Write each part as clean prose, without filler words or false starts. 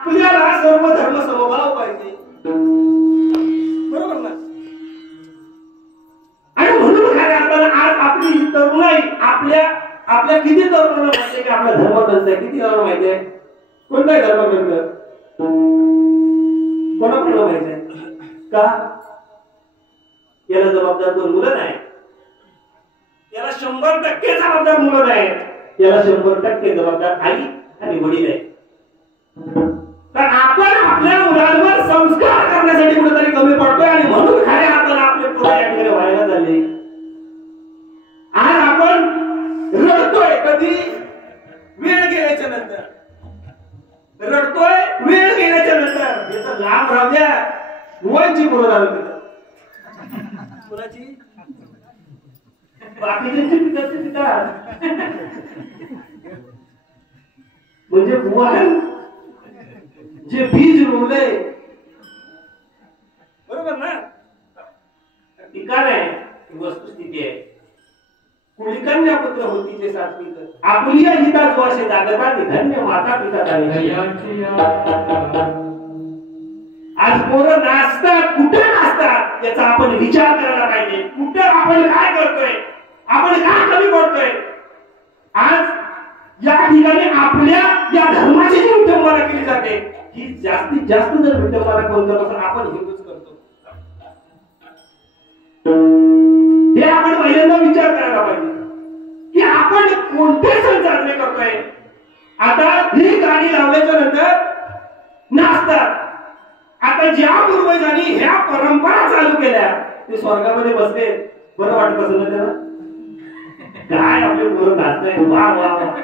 आपल्याला सर्व धर्म समभाव पाहिजे, बरोबर ना? आणि म्हणून खऱ्या अर्थानं आज आपली तरुणाई आपल्या किती तरुणांना माहिती की आपला धर्म कोणता आहे? किती जणांना माहिती आहे कोणता आहे धर्म कोणता? कोणाला माहिती आहे का? याला जबाबदार दोन मुलं नाही, याला 100% जबाबदार मुलं नाही, याला 100% जबाबदार आई आणि वडील आहे. कारण आपण आपल्या मुलांवर संस्कार करण्यासाठी कुठेतरी कमी पडतोय आणि म्हणून खऱ्या अर्थानं आपले पुढे या ठिकाणी व्हायला झाले. आज आपण रडतोय कधी? वेळ गेल्याच्या नंतर रडतोय, वेळ गेल्याच्या नंतर. याचा लांब राहू द्या, मुलांची बोलत आलं कुणाची बाकीच्यांची पिकाची पिकात म्हणजे बुवान जे बीज रोवलंय, बरोबर ना? ठिकाण आहे, वस्तुस्थिती आहे. कुळकन्या पुत्र होती जे सात्विक, आपुलिया हिता जो असे जागता धन्य माता पिता झाले. आज पोरं नाचतात, कुठे नाचतात याचा आपण विचार करायला पाहिजे. कुठे आपण काय करतोय, आपण काय कमी पडतोय. आज या ठिकाणी आपल्या या धर्माची जी विटंबना केली जाते ही जास्तीत जास्त जर विटंबना कोण करत असेल आपण हिंदूच करतो. हे आपण पहिल्यांदा विचार करायला पाहिजे की आपण कोणते सण साजरे करतोय. आता ही गाणी लावल्याच्या नंतर नाचतात. आता ज्या पूर्वजांनी ह्या परंपरा चालू केल्या ते स्वर्गामध्ये बसले, बरं वाटत असेल ना त्यांना? काय आपले पोरं नाचताय, वा वा वा.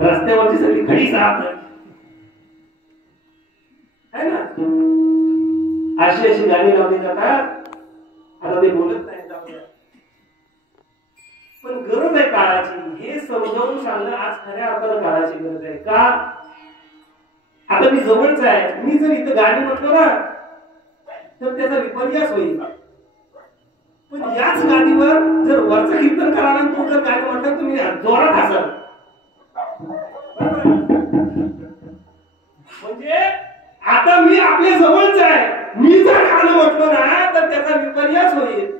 रस्त्यावरची सगळी खडी साफ आहे ना, अशी अशी गाणी लावली जातात. आता ते बोलत नाही, जाऊ द्या. पण गरज आहे काळाची, हे समजावून सांगणं आज खऱ्या अर्थानं काळाची गरज आहे. का? आता मी जवळच आहे, मी जर इथं गाणी म्हटलं ना तर त्याचा विपर्यास होईल. पण याच गाणीवर जर वरचं कीर्तन करायला तो जर गाणी म्हटलं तुम्ही जोरात हसाल. म्हणजे आता मी आपल्या जवळच आहे, मी जर गाणं म्हटलं ना तर त्याचा विपर्यास होईल.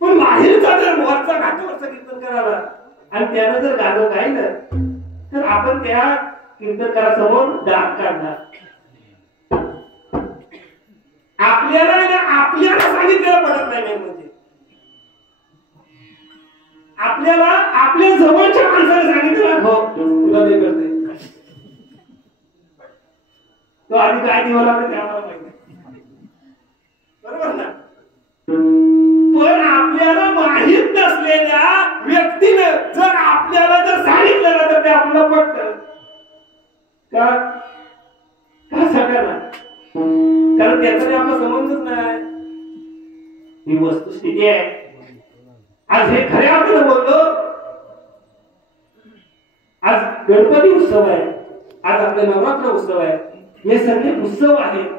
पण बाहेरचा जर वरचा घाटावरचं कीर्तन करायला आणि त्यानं जर गाणं गायलं तर आपण त्या कीर्तनकारासमोर डाग काढणार. आपल्याला सांगितलेलं पडत नाही. म्हणजे आपल्याला आपल्या जवळच्या माणसाला सांगितलं हो तुला ते करते तो आधी काय दिवा लागतं ते आम्हाला माहिती, बरोबर ना? पण आपल्याला माहित नसलेल्या व्यक्तीनं जर आपल्याला जर सांगितलं ना तर ते आपल्याला पटतं का? का सगळ्यांना? कारण त्याचा आपला संबंधच नाही. ही वस्तुस्थिती आहे. आज हे खऱ्या अर्थानं बोललो. आज गणपती उत्सव आहे, आज आपला नवरात्र उत्सव आहे. हे सगळे उत्सव आहेत.